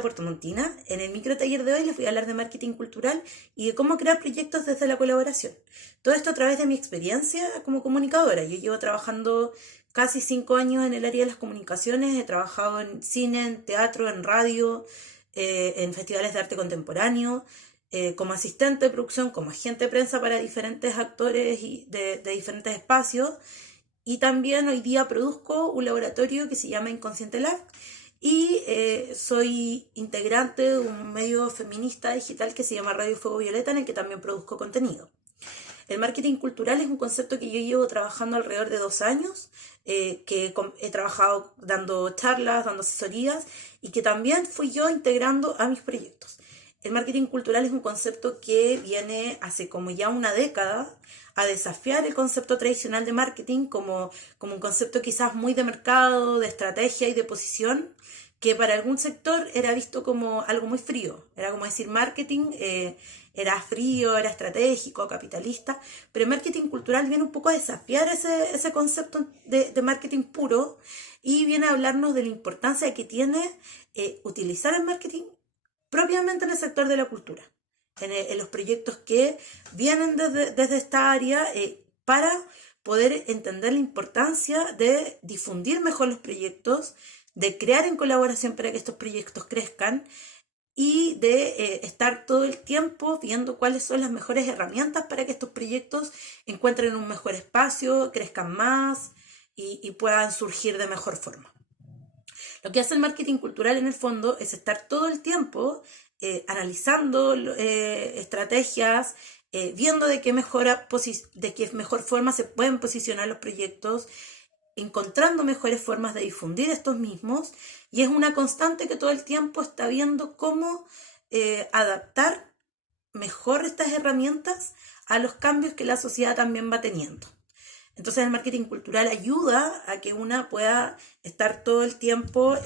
Margarita Portomontina. En el microtaller de hoy les voy a hablar de marketing cultural y de cómo crear proyectos desde la colaboración. Todo esto a través de mi experiencia como comunicadora. Yo llevo trabajando casi 5 años en el área de las comunicaciones. He trabajado en cine, en teatro, en radio, en festivales de arte contemporáneo, como asistente de producción, como agente de prensa para diferentes actores y de diferentes espacios. Y también hoy día produzco un laboratorio que se llama Inconsciente Lab y soy integrante de un medio feminista digital que se llama Radio Fuego Violeta, en el que también produzco contenido. El marketing cultural es un concepto que yo llevo trabajando alrededor de 2 años, que he trabajado dando charlas, dando asesorías y que también fui yo integrando a mis proyectos. El marketing cultural es un concepto que viene hace como ya una década a desafiar el concepto tradicional de marketing como un concepto quizás muy de mercado, de estrategia y de posición, que para algún sector era visto como algo muy frío. Era como decir marketing, era frío, era estratégico, capitalista, pero el marketing cultural viene un poco a desafiar ese concepto de marketing puro y viene a hablarnos de la importancia que tiene utilizar el marketing propiamente en el sector de la cultura, en los proyectos que vienen desde esta área para poder entender la importancia de difundir mejor los proyectos, de crear en colaboración para que estos proyectos crezcan y de estar todo el tiempo viendo cuáles son las mejores herramientas para que estos proyectos encuentren un mejor espacio, crezcan más y puedan surgir de mejor forma. Lo que hace el marketing cultural en el fondo es estar todo el tiempo analizando estrategias, viendo de qué mejor forma se pueden posicionar los proyectos, encontrando mejores formas de difundir estos mismos, y es una constante que todo el tiempo está viendo cómo adaptar mejor estas herramientas a los cambios que la sociedad también va teniendo. Entonces el marketing cultural ayuda a que una pueda estar todo el tiempo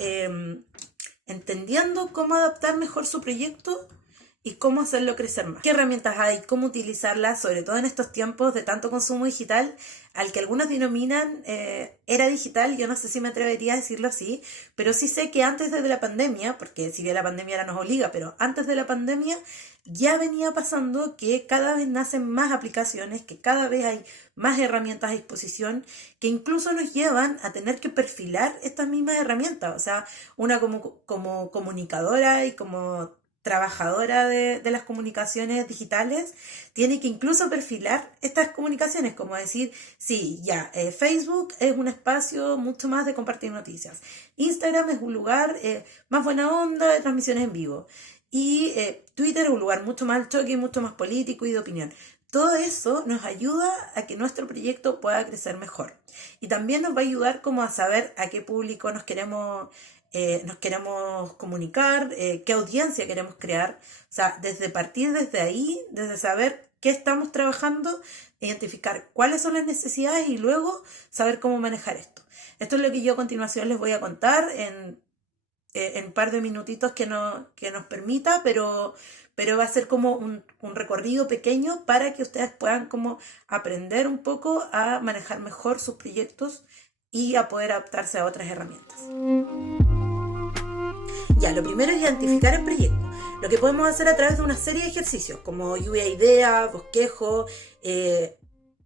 entendiendo cómo adaptar mejor su proyecto y cómo hacerlo crecer más. ¿Qué herramientas hay? ¿Cómo utilizarlas? Sobre todo en estos tiempos de tanto consumo digital, al que algunos denominan era digital. Yo no sé si me atrevería a decirlo así, pero sí sé que antes de la pandemia, porque si bien la pandemia ahora nos obliga, pero antes de la pandemia ya venía pasando que cada vez nacen más aplicaciones, que cada vez hay más herramientas a disposición, que incluso nos llevan a tener que perfilar estas mismas herramientas. O sea, una como comunicadora y como trabajadora de las comunicaciones digitales, tiene que incluso perfilar estas comunicaciones, como decir, sí, ya, Facebook es un espacio mucho más de compartir noticias, Instagram es un lugar más buena onda de transmisiones en vivo, y Twitter es un lugar mucho más choque, mucho más político y de opinión. Todo eso nos ayuda a que nuestro proyecto pueda crecer mejor. Y también nos va a ayudar como a saber a qué público nos queremos comunicar, qué audiencia queremos crear. O sea, partir desde ahí, desde saber qué estamos trabajando, identificar cuáles son las necesidades y luego saber cómo manejar esto. Esto es lo que yo a continuación les voy a contar en un par de minutitos que nos permita, pero va a ser como un recorrido pequeño para que ustedes puedan como aprender un poco a manejar mejor sus proyectos y a poder adaptarse a otras herramientas. Ya, lo primero es identificar el proyecto. Lo que podemos hacer a través de una serie de ejercicios, como lluvia de ideas, bosquejo,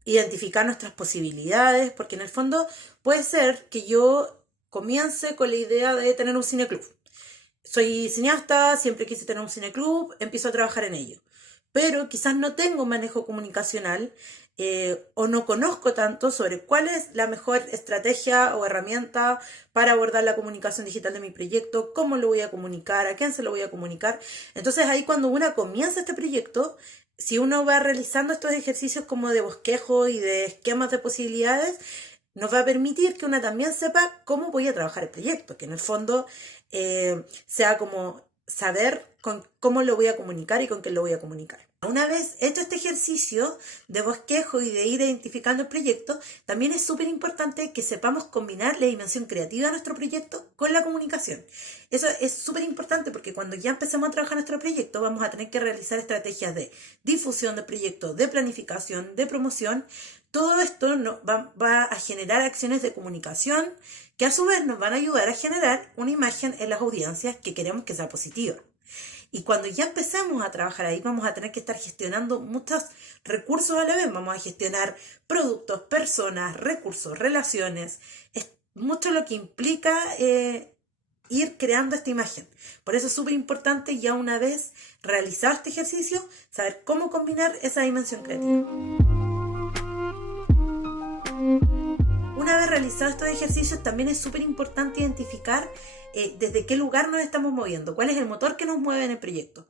identificar nuestras posibilidades, porque en el fondo puede ser que yo comience con la idea de tener un cineclub. Soy cineasta, siempre quise tener un cineclub, empiezo a trabajar en ello. Pero quizás no tengo manejo comunicacional o no conozco tanto sobre cuál es la mejor estrategia o herramienta para abordar la comunicación digital de mi proyecto, cómo lo voy a comunicar, a quién se lo voy a comunicar. Entonces ahí cuando uno comienza este proyecto, si uno va realizando estos ejercicios como de bosquejo y de esquemas de posibilidades, nos va a permitir que una también sepa cómo voy a trabajar el proyecto, que en el fondo sea como saber con cómo lo voy a comunicar y con quién lo voy a comunicar. Una vez hecho este ejercicio de bosquejo y de ir identificando el proyecto, también es súper importante que sepamos combinar la dimensión creativa de nuestro proyecto con la comunicación. Eso es súper importante porque cuando ya empecemos a trabajar nuestro proyecto vamos a tener que realizar estrategias de difusión del proyecto, de planificación, de promoción. Todo esto va a generar acciones de comunicación que a su vez nos van a ayudar a generar una imagen en las audiencias que queremos que sea positiva. Y cuando ya empecemos a trabajar ahí, vamos a tener que estar gestionando muchos recursos a la vez. Vamos a gestionar productos, personas, recursos, relaciones. Es mucho lo que implica ir creando esta imagen. Por eso es súper importante, ya una vez realizado este ejercicio, saber cómo combinar esa dimensión creativa. Una vez realizados estos ejercicios, también es súper importante identificar desde qué lugar nos estamos moviendo, cuál es el motor que nos mueve en el proyecto.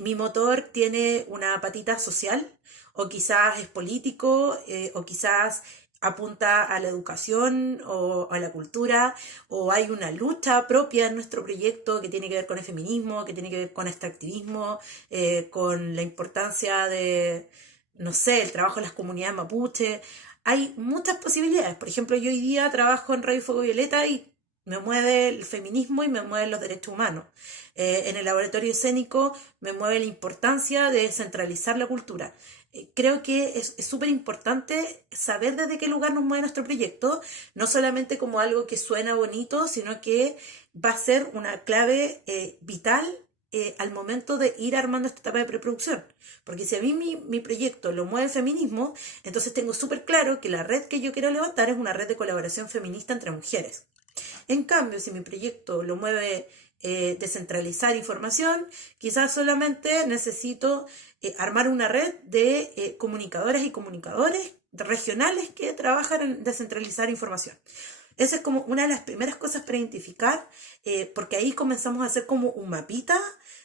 Mi motor tiene una patita social, o quizás es político, o quizás apunta a la educación o a la cultura, o hay una lucha propia en nuestro proyecto que tiene que ver con el feminismo, que tiene que ver con este activismo, con la importancia de, no sé, el trabajo en las comunidades mapuche. Hay muchas posibilidades. Por ejemplo, yo hoy día trabajo en Radio Fuego Violeta y me mueve el feminismo y me mueven los derechos humanos. En el laboratorio escénico me mueve la importancia de descentralizar la cultura. Creo que es súper importante saber desde qué lugar nos mueve nuestro proyecto, no solamente como algo que suena bonito, sino que va a ser una clave vital al momento de ir armando esta etapa de preproducción. Porque si a mí mi proyecto lo mueve el feminismo, entonces tengo súper claro que la red que yo quiero levantar es una red de colaboración feminista entre mujeres. En cambio, si mi proyecto lo mueve descentralizar información, quizás solamente necesito armar una red de comunicadoras y comunicadores regionales que trabajan en descentralizar información. Esa es como una de las primeras cosas para identificar, porque ahí comenzamos a hacer como un mapita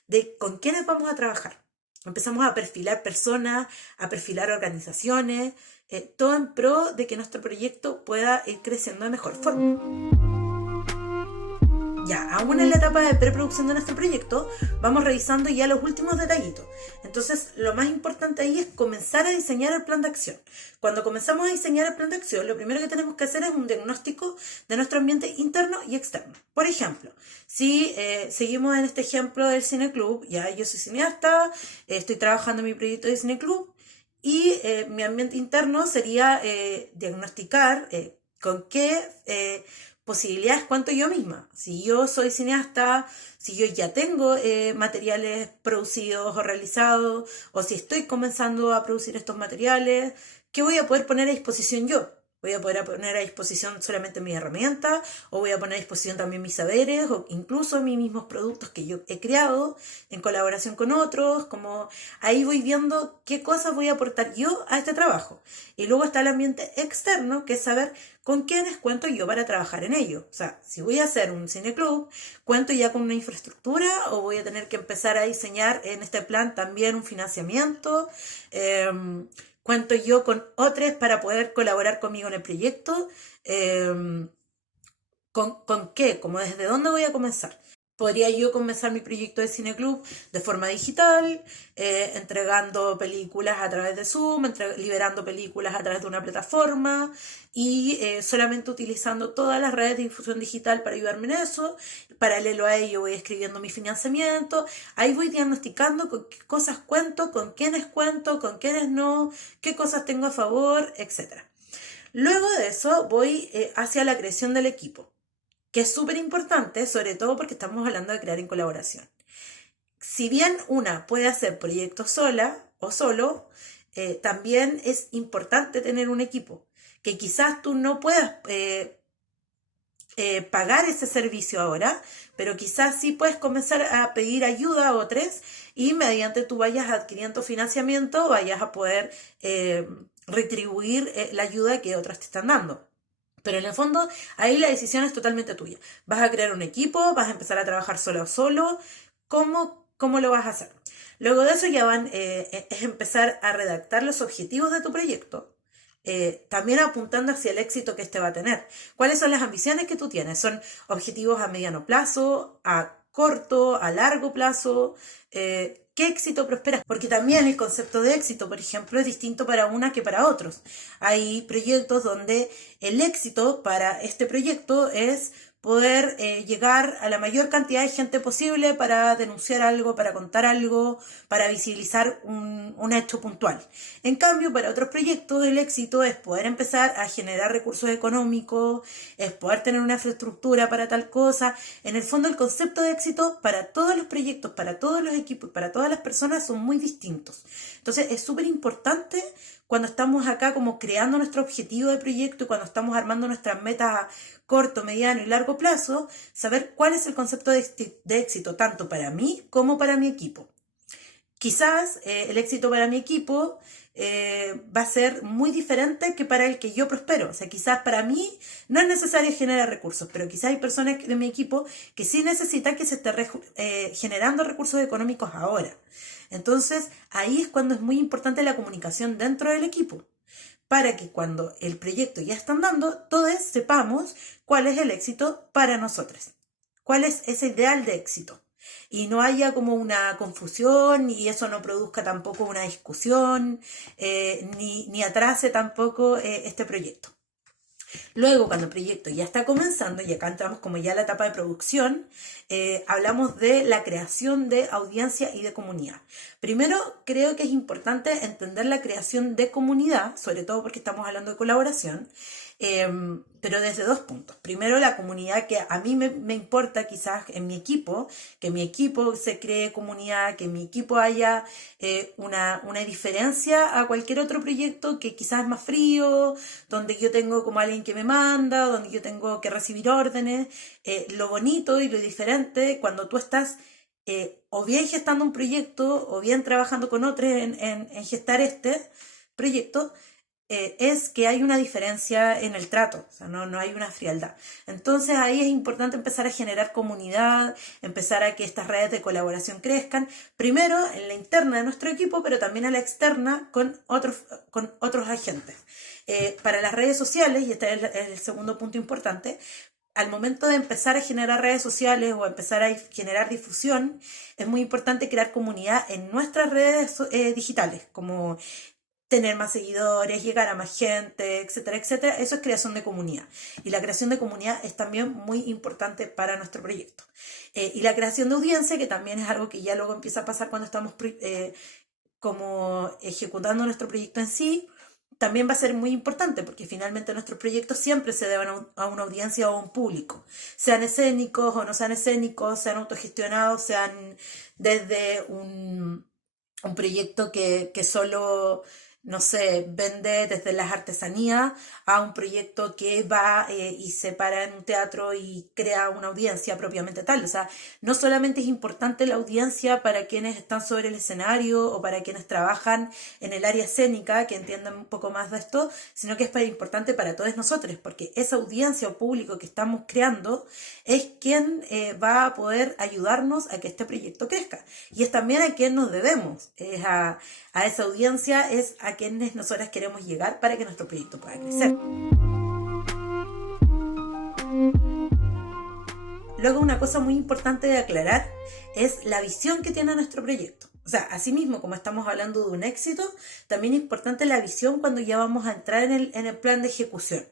de con quiénes vamos a trabajar. Empezamos a perfilar personas, a perfilar organizaciones, todo en pro de que nuestro proyecto pueda ir creciendo de mejor forma. Ya, aún en la etapa de preproducción de nuestro proyecto, vamos revisando ya los últimos detallitos. Entonces, lo más importante ahí es comenzar a diseñar el plan de acción. Cuando comenzamos a diseñar el plan de acción, lo primero que tenemos que hacer es un diagnóstico de nuestro ambiente interno y externo. Por ejemplo, si seguimos en este ejemplo del cineclub, ya yo soy cineasta, estoy trabajando en mi proyecto de cineclub, y mi ambiente interno sería diagnosticar con qué posibilidades cuento yo misma. Si yo soy cineasta, si yo ya tengo materiales producidos o realizados, o si estoy comenzando a producir estos materiales, ¿qué voy a poder poner a disposición yo? Voy a poder poner a disposición solamente mis herramientas, o voy a poner a disposición también mis saberes, o incluso mis mismos productos que yo he creado en colaboración con otros, como ahí voy viendo qué cosas voy a aportar yo a este trabajo. Y luego está el ambiente externo, que es saber con quiénes cuento yo para trabajar en ello. O sea, si voy a hacer un cineclub, ¿cuento ya con una infraestructura o voy a tener que empezar a diseñar en este plan también un financiamiento? ¿Cuento yo con otros para poder colaborar conmigo en el proyecto? ¿Con qué? ¿Cómo desde dónde voy a comenzar? Podría yo comenzar mi proyecto de cineclub de forma digital, entregando películas a través de Zoom, liberando películas a través de una plataforma y solamente utilizando todas las redes de difusión digital para ayudarme en eso. Paralelo a ello voy escribiendo mi financiamiento, ahí voy diagnosticando con qué cosas cuento, con quiénes no, qué cosas tengo a favor, etc. Luego de eso voy hacia la creación del equipo, que es súper importante, sobre todo porque estamos hablando de crear en colaboración. Si bien una puede hacer proyectos sola o solo, también es importante tener un equipo, que quizás tú no puedas pagar ese servicio ahora, pero quizás sí puedes comenzar a pedir ayuda a otros y mediante tú vayas adquiriendo financiamiento, vayas a poder retribuir la ayuda que otras te están dando. Pero en el fondo, ahí la decisión es totalmente tuya. ¿Vas a crear un equipo? ¿Vas a empezar a trabajar solo o solo? ¿Cómo lo vas a hacer? Luego de eso ya es empezar a redactar los objetivos de tu proyecto, también apuntando hacia el éxito que este va a tener. ¿Cuáles son las ambiciones que tú tienes? ¿Son objetivos a mediano plazo, a corto, a largo plazo, qué éxito prospera, porque también el concepto de éxito, por ejemplo, es distinto para una que para otros. Hay proyectos donde el éxito para este proyecto es poder llegar a la mayor cantidad de gente posible para denunciar algo, para contar algo, para visibilizar un hecho puntual. En cambio, para otros proyectos el éxito es poder empezar a generar recursos económicos, es poder tener una infraestructura para tal cosa. En el fondo, el concepto de éxito para todos los proyectos, para todos los equipos, para todas las personas son muy distintos. Entonces, es súper importante cuando estamos acá como creando nuestro objetivo de proyecto y cuando estamos armando nuestras metas a corto, mediano y largo plazo, saber cuál es el concepto de éxito tanto para mí como para mi equipo. Quizás el éxito para mi equipo va a ser muy diferente que para el que yo prospero. O sea, quizás para mí no es necesario generar recursos, pero quizás hay personas de mi equipo que sí necesitan que se esté generando recursos económicos ahora. Entonces, ahí es cuando es muy importante la comunicación dentro del equipo, para que cuando el proyecto ya está andando, todos sepamos cuál es el éxito para nosotros, cuál es ese ideal de éxito. Y no haya como una confusión y eso no produzca tampoco una discusión, ni atrase tampoco este proyecto. Luego, cuando el proyecto ya está comenzando, y acá entramos como ya a la etapa de producción, hablamos de la creación de audiencia y de comunidad. Primero, creo que es importante entender la creación de comunidad, sobre todo porque estamos hablando de colaboración, pero desde dos puntos. Primero, la comunidad que a mí me importa quizás en mi equipo, que mi equipo se cree comunidad, que mi equipo haya una diferencia a cualquier otro proyecto que quizás es más frío, donde yo tengo como alguien que me manda, donde yo tengo que recibir órdenes. Lo bonito y lo diferente cuando tú estás o bien gestando un proyecto o bien trabajando con otros en gestar este proyecto, es que hay una diferencia en el trato, o sea, no hay una frialdad. Entonces ahí es importante empezar a generar comunidad, empezar a que estas redes de colaboración crezcan, primero en la interna de nuestro equipo, pero también en la externa con otros agentes. Para las redes sociales, y este es el segundo punto importante, al momento de empezar a generar redes sociales o empezar a generar difusión, es muy importante crear comunidad en nuestras redes digitales, como tener más seguidores, llegar a más gente, etcétera, etcétera. Eso es creación de comunidad. Y la creación de comunidad es también muy importante para nuestro proyecto. Y la creación de audiencia, que también es algo que ya luego empieza a pasar cuando estamos como ejecutando nuestro proyecto en sí, también va a ser muy importante porque finalmente nuestros proyectos siempre se deben a una audiencia o a un público, sean escénicos o no sean escénicos, sean autogestionados, sean desde un proyecto que solo, no sé, vende desde las artesanías a un proyecto que va y se para en un teatro y crea una audiencia propiamente tal. O sea, no solamente es importante la audiencia para quienes están sobre el escenario o para quienes trabajan en el área escénica, que entiendan un poco más de esto, sino que es importante para todos nosotros, porque esa audiencia o público que estamos creando es quien va a poder ayudarnos a que este proyecto crezca. Y es también a quien nos debemos, es a esa audiencia, es a quienes nosotras queremos llegar para que nuestro proyecto pueda crecer. Luego, una cosa muy importante de aclarar es la visión que tiene nuestro proyecto. O sea, asimismo, como estamos hablando de un éxito, también es importante la visión cuando ya vamos a entrar en el plan de ejecución.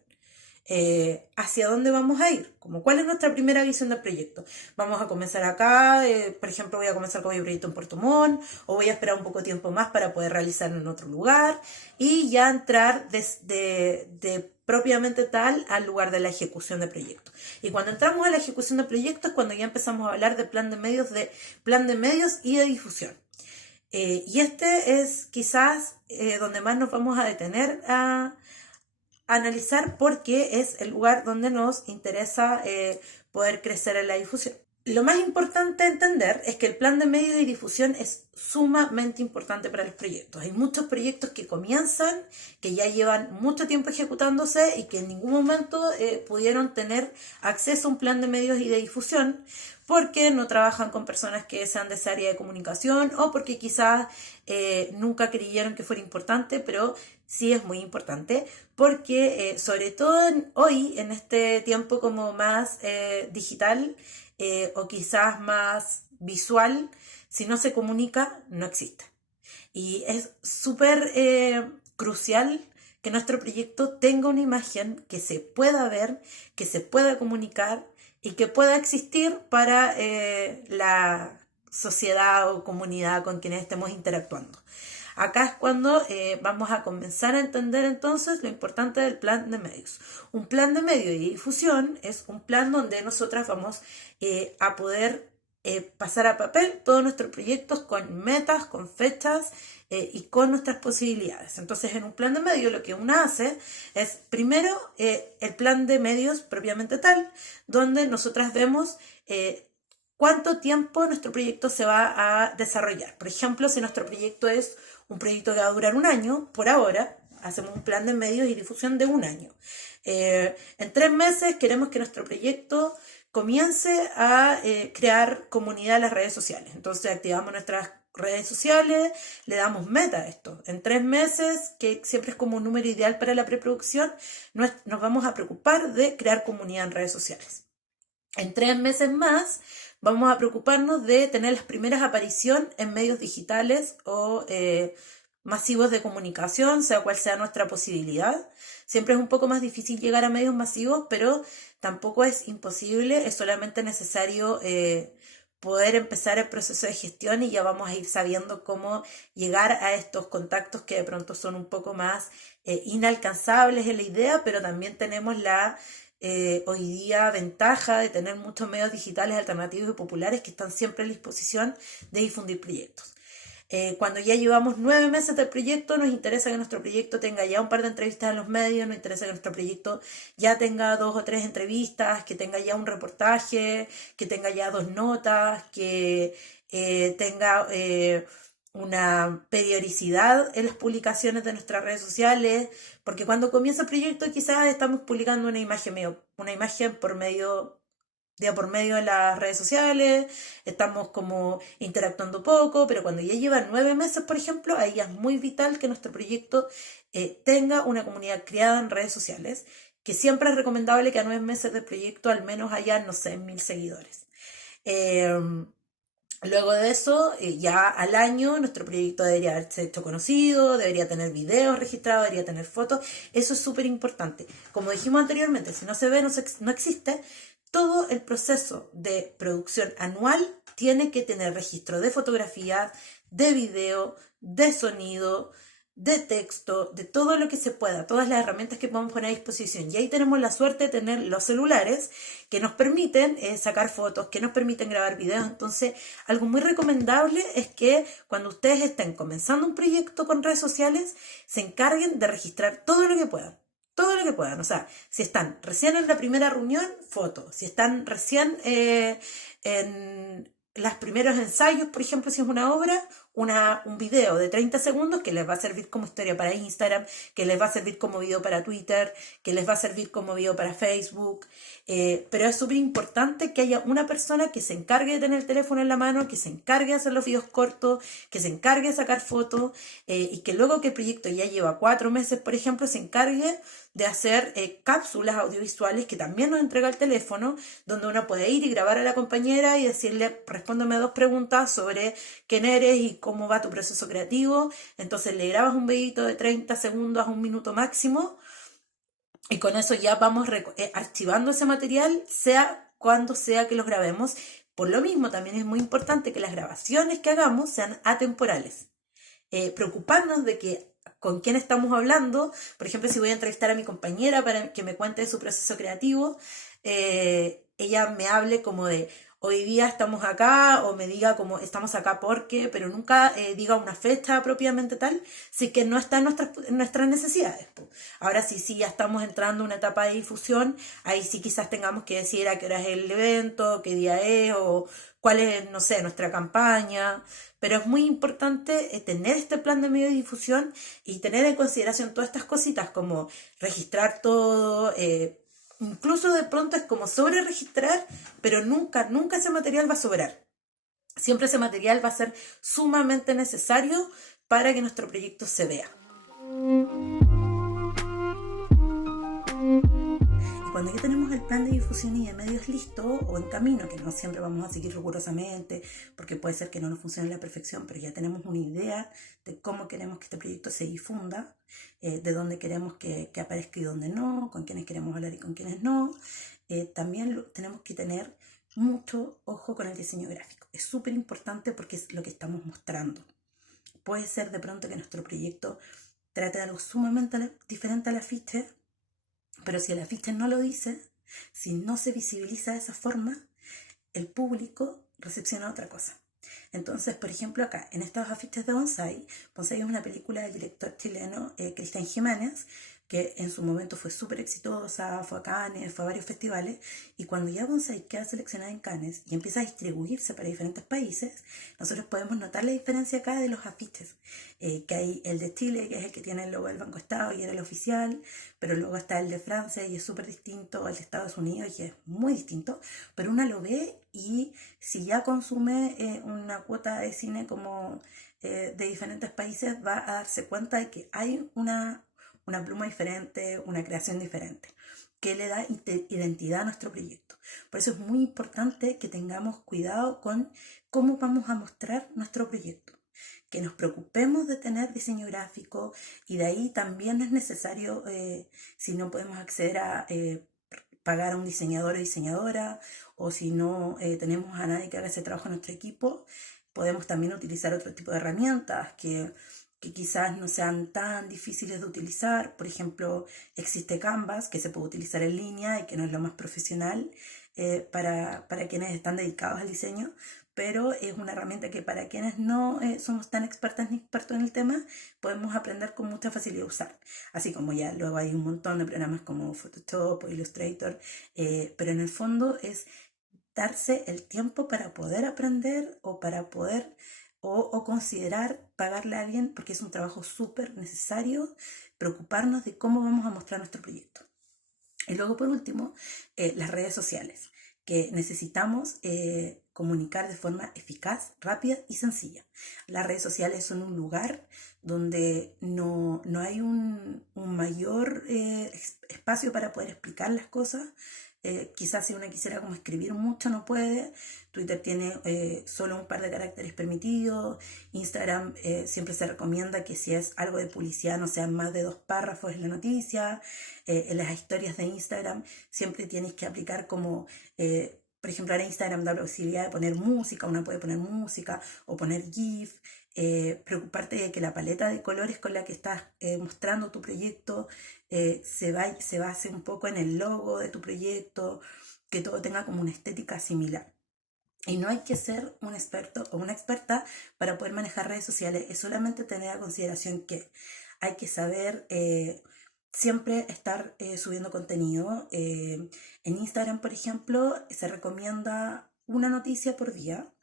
¿Hacia dónde vamos a ir? Como cuál es nuestra primera visión del proyecto. Vamos a comenzar acá, por ejemplo, voy a comenzar con mi proyecto en Puerto Montt, o voy a esperar un poco de tiempo más para poder realizarlo en otro lugar, y ya entrar de propiamente tal al lugar de la ejecución de proyectos. Y cuando entramos a la ejecución de proyectos es cuando ya empezamos a hablar de plan de medios y de difusión. Y este es quizás donde más nos vamos a detener a analizar, porque es el lugar donde nos interesa poder crecer en la difusión. Lo más importante a entender es que el plan de medios y difusión es sumamente importante para los proyectos. Hay muchos proyectos que comienzan, que ya llevan mucho tiempo ejecutándose y que en ningún momento pudieron tener acceso a un plan de medios y de difusión porque no trabajan con personas que sean de esa área de comunicación o porque quizás nunca creyeron que fuera importante, pero sí es muy importante porque sobre todo hoy, en este tiempo como más digital, o quizás más visual, si no se comunica, no existe. Y es súper crucial que nuestro proyecto tenga una imagen que se pueda ver, que se pueda comunicar y que pueda existir para la sociedad o comunidad con quienes estemos interactuando. Acá es cuando vamos a comenzar a entender entonces lo importante del plan de medios. Un plan de medio y difusión es un plan donde nosotras vamos a poder pasar a papel todos nuestros proyectos con metas, con fechas y con nuestras posibilidades. Entonces, en un plan de medios lo que uno hace es primero el plan de medios propiamente tal, donde nosotras vemos cuánto tiempo nuestro proyecto se va a desarrollar. Por ejemplo, si nuestro proyecto es un proyecto que va a durar un año, por ahora hacemos un plan de medios y difusión de un año. En 3 meses queremos que nuestro proyecto comience a crear comunidad en las redes sociales. Entonces activamos nuestras redes sociales, le damos meta a esto. En 3 meses, que siempre es como un número ideal para la preproducción, nos vamos a preocupar de crear comunidad en redes sociales. En 3 meses más, vamos a preocuparnos de tener las primeras apariciones en medios digitales o masivos de comunicación, sea cual sea nuestra posibilidad. Siempre es un poco más difícil llegar a medios masivos, pero tampoco es imposible, es solamente necesario poder empezar el proceso de gestión y ya vamos a ir sabiendo cómo llegar a estos contactos que de pronto son un poco más inalcanzables en la idea, pero también tenemos la hoy día ventaja de tener muchos medios digitales alternativos y populares que están siempre a disposición de difundir proyectos. Cuando ya llevamos 9 meses del proyecto, nos interesa que nuestro proyecto tenga ya un par de entrevistas en los medios, nos interesa que nuestro proyecto ya tenga 2 o 3 entrevistas, que tenga ya un reportaje, que tenga ya 2 notas, que tenga una periodicidad en las publicaciones de nuestras redes sociales, porque cuando comienza el proyecto quizás estamos publicando una imagen por medio de las redes sociales, estamos como interactuando poco, pero cuando ya llevan 9 meses, por ejemplo, ahí es muy vital que nuestro proyecto tenga una comunidad creada en redes sociales, que siempre es recomendable que a 9 meses del proyecto al menos haya, no sé, 1000 seguidores. Luego de eso, ya al año, nuestro proyecto debería haberse hecho conocido, debería tener videos registrados, debería tener fotos. Eso es súper importante. Como dijimos anteriormente, si no se ve, no existe. Todo el proceso de producción anual tiene que tener registro de fotografías, de video, de sonido, de texto, de todo lo que se pueda, todas las herramientas que podemos poner a disposición. Y ahí tenemos la suerte de tener los celulares que nos permiten sacar fotos, que nos permiten grabar videos. Entonces, algo muy recomendable es que cuando ustedes estén comenzando un proyecto con redes sociales, se encarguen de registrar todo lo que puedan. Todo lo que puedan, o sea, si están recién en la primera reunión, fotos. Si están recién en los primeros ensayos, por ejemplo, si es una obra, un video de 30 segundos que les va a servir como historia para Instagram, que les va a servir como video para Twitter, que les va a servir como video para Facebook. Pero es súper importante que haya una persona que se encargue de tener el teléfono en la mano, que se encargue de hacer los videos cortos, que se encargue de sacar fotos y que luego que el proyecto ya lleva 4 meses, por ejemplo, se encargue de hacer cápsulas audiovisuales que también nos entrega el teléfono, donde uno puede ir y grabar a la compañera y decirle, respóndeme 2 preguntas sobre quién eres y cómo va tu proceso creativo. Entonces le grabas un videito de 30 segundos a 1 minuto máximo y con eso ya vamos archivando ese material, sea cuando sea que los grabemos. Por lo mismo, también es muy importante que las grabaciones que hagamos sean atemporales. Preocuparnos de que con quién estamos hablando. Por ejemplo, si voy a entrevistar a mi compañera para que me cuente de su proceso creativo, ella me hable como de hoy día estamos acá, o me diga como estamos acá porque, pero nunca diga una fecha propiamente tal, sí que no está en nuestras necesidades. Ahora sí, ya estamos entrando en una etapa de difusión, ahí sí quizás tengamos que decir a qué hora es el evento, qué día es, o cuál es, no sé, nuestra campaña. Pero es muy importante tener este plan de medio de difusión y tener en consideración todas estas cositas como registrar todo, incluso de pronto es como sobre registrar, pero nunca ese material va a sobrar. Siempre ese material va a ser sumamente necesario para que nuestro proyecto se vea. Y cuando ya tenemos el plan de difusión y de medios listo o en camino, que no siempre vamos a seguir rigurosamente, porque puede ser que no nos funcione a la perfección, pero ya tenemos una idea de cómo queremos que este proyecto se difunda, de dónde queremos que aparezca y dónde no, con quiénes queremos hablar y con quiénes no. También tenemos que tener mucho ojo con el diseño gráfico. Es súper importante porque es lo que estamos mostrando. Puede ser de pronto que nuestro proyecto trate de algo sumamente diferente al afiche, pero si el afiche no lo dice, si no se visibiliza de esa forma, el público recepciona otra cosa. Entonces, por ejemplo, acá, en estos afiches de Bonsai, Bonsai es una película del director chileno Cristian Jiménez, que en su momento fue súper exitosa, fue a Cannes, fue a varios festivales, y cuando ya Bonsai queda seleccionada en Cannes y empieza a distribuirse para diferentes países, nosotros podemos notar la diferencia acá de los afiches, que hay el de Chile, que es el que tiene el logo del Banco Estado y era el oficial, pero luego está el de Francia y es súper distinto, el de Estados Unidos y es muy distinto, pero uno lo ve y si ya consume una cuota de cine como de diferentes países, va a darse cuenta de que hay una pluma diferente, una creación diferente, que le da identidad a nuestro proyecto. Por eso es muy importante que tengamos cuidado con cómo vamos a mostrar nuestro proyecto, que nos preocupemos de tener diseño gráfico y de ahí también es necesario, si no podemos acceder a pagar a un diseñador o diseñadora, o si no tenemos a nadie que haga ese trabajo en nuestro equipo, podemos también utilizar otro tipo de herramientas que quizás no sean tan difíciles de utilizar. Por ejemplo, existe Canvas, que se puede utilizar en línea y que no es lo más profesional para quienes están dedicados al diseño, pero es una herramienta que para quienes no somos tan expertas ni expertos en el tema, podemos aprender con mucha facilidad a usar. Así como ya luego hay un montón de programas como Photoshop o Illustrator, pero en el fondo es darse el tiempo para poder aprender o para poder o considerar pagarle a alguien, porque es un trabajo súper necesario, preocuparnos de cómo vamos a mostrar nuestro proyecto. Y luego, por último, las redes sociales, que necesitamos comunicar de forma eficaz, rápida y sencilla. Las redes sociales son un lugar donde no hay un mayor espacio para poder explicar las cosas. Quizás si uno quisiera como escribir mucho no puede. Twitter tiene solo un par de caracteres permitidos. Instagram siempre se recomienda que si es algo de publicidad no sean más de 2 párrafos en la noticia. En las historias de Instagram siempre tienes que aplicar como, por ejemplo, ahora Instagram da la posibilidad de poner música, uno puede poner música o poner GIF, preocuparte de que la paleta de colores con la que estás mostrando tu proyecto se base un poco en el logo de tu proyecto, que todo tenga como una estética similar. Y no hay que ser un experto o una experta para poder manejar redes sociales, es solamente tener a consideración que hay que saber siempre estar subiendo contenido. En Instagram, por ejemplo, se recomienda una noticia por día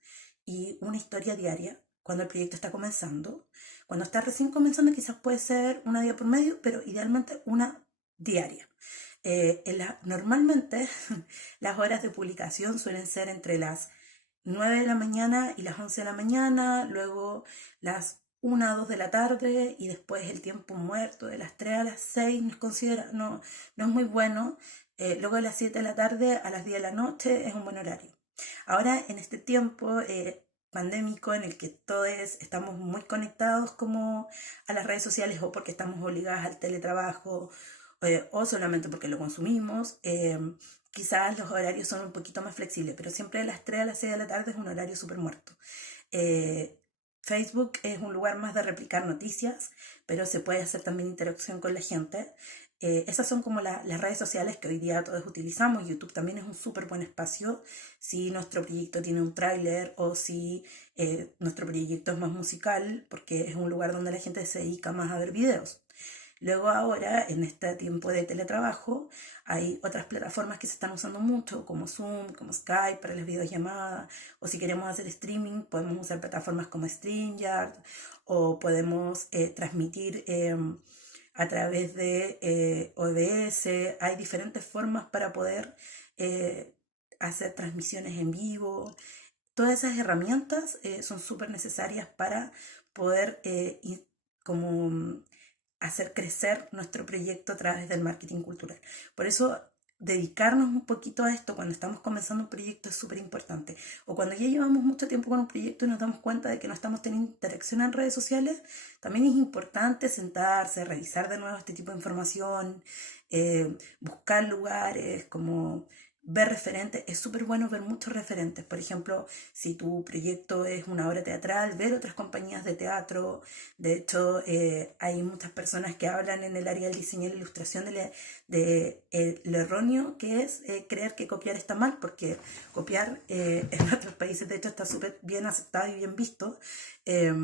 y una historia diaria cuando el proyecto está comenzando. Cuando está recién comenzando quizás puede ser una día por medio, pero idealmente una diaria. Normalmente las horas de publicación suelen ser entre las 9 de la mañana y las 11 de la mañana, luego las 1 a 2 de la tarde y después el tiempo muerto de las 3 a las 6 no es muy bueno. Luego de las 7 de la tarde a las 10 de la noche es un buen horario. Ahora en este tiempo pandémico en el que todos estamos muy conectados como a las redes sociales o porque estamos obligadas al teletrabajo o solamente porque lo consumimos, quizás los horarios son un poquito más flexibles, pero siempre de las 3 a las 6 de la tarde es un horario súper muerto. Eh, Facebook es un lugar más de replicar noticias, pero se puede hacer también interacción con la gente. Esas son como las redes sociales que hoy día todos utilizamos. YouTube también es un súper buen espacio si nuestro proyecto tiene un tráiler o si nuestro proyecto es más musical, porque es un lugar donde la gente se dedica más a ver videos. Luego ahora, en este tiempo de teletrabajo, hay otras plataformas que se están usando mucho, como Zoom, como Skype para las videollamadas, o si queremos hacer streaming, podemos usar plataformas como StreamYard, o podemos transmitir a través de OBS. Hay diferentes formas para poder hacer transmisiones en vivo. Todas esas herramientas son súper necesarias para poder como hacer crecer nuestro proyecto a través del marketing cultural. Por eso dedicarnos un poquito a esto cuando estamos comenzando un proyecto es súper importante. O cuando ya llevamos mucho tiempo con un proyecto y nos damos cuenta de que no estamos teniendo interacción en redes sociales, también es importante sentarse, revisar de nuevo este tipo de información, buscar lugares, como ver referentes. Es súper bueno ver muchos referentes. Por ejemplo, si tu proyecto es una obra teatral, ver otras compañías de teatro. De hecho, hay muchas personas que hablan en el área del diseño y la ilustración de lo erróneo que es creer que copiar está mal, porque copiar en otros países de hecho está súper bien aceptado y bien visto. eh,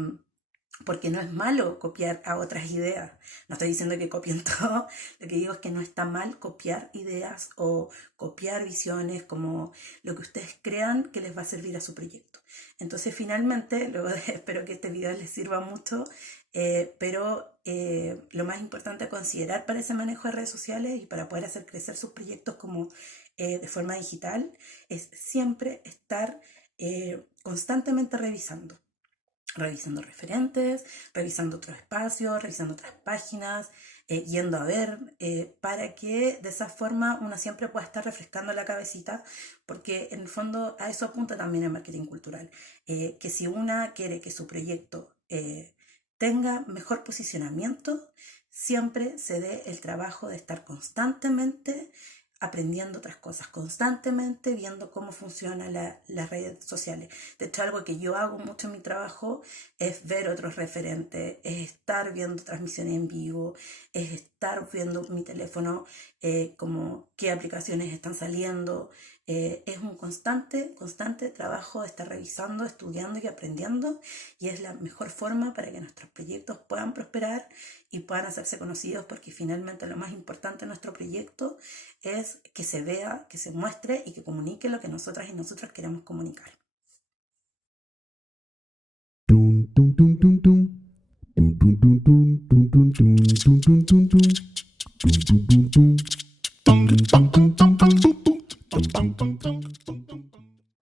porque no es malo copiar a otras ideas. No estoy diciendo que copien todo, lo que digo es que no está mal copiar ideas o copiar visiones, como lo que ustedes crean que les va a servir a su proyecto. Entonces, finalmente, luego espero que este video les sirva mucho, pero lo más importante a considerar para ese manejo de redes sociales y para poder hacer crecer sus proyectos como de forma digital es siempre estar constantemente revisando referentes, revisando otros espacios, revisando otras páginas, yendo a ver, para que de esa forma uno siempre pueda estar refrescando la cabecita, porque en el fondo a eso apunta también el marketing cultural, que si una quiere que su proyecto tenga mejor posicionamiento, siempre se dé el trabajo de estar constantemente aprendiendo otras cosas, constantemente viendo cómo funcionan las redes sociales. De hecho, algo que yo hago mucho en mi trabajo es ver otros referentes, es estar viendo transmisiones en vivo, es estar viendo mi teléfono, como qué aplicaciones están saliendo. Es un constante trabajo de estar revisando, estudiando y aprendiendo, y es la mejor forma para que nuestros proyectos puedan prosperar y puedan hacerse conocidos, porque finalmente lo más importante en nuestro proyecto es que se vea, que se muestre y que comunique lo que nosotras y nosotros queremos comunicar. Tum, tum, tum, tum, tum. Tum, tum, tum, tum, tum, tum, tum, tum, tum, tum, tum. Tum, tum, tum, tum.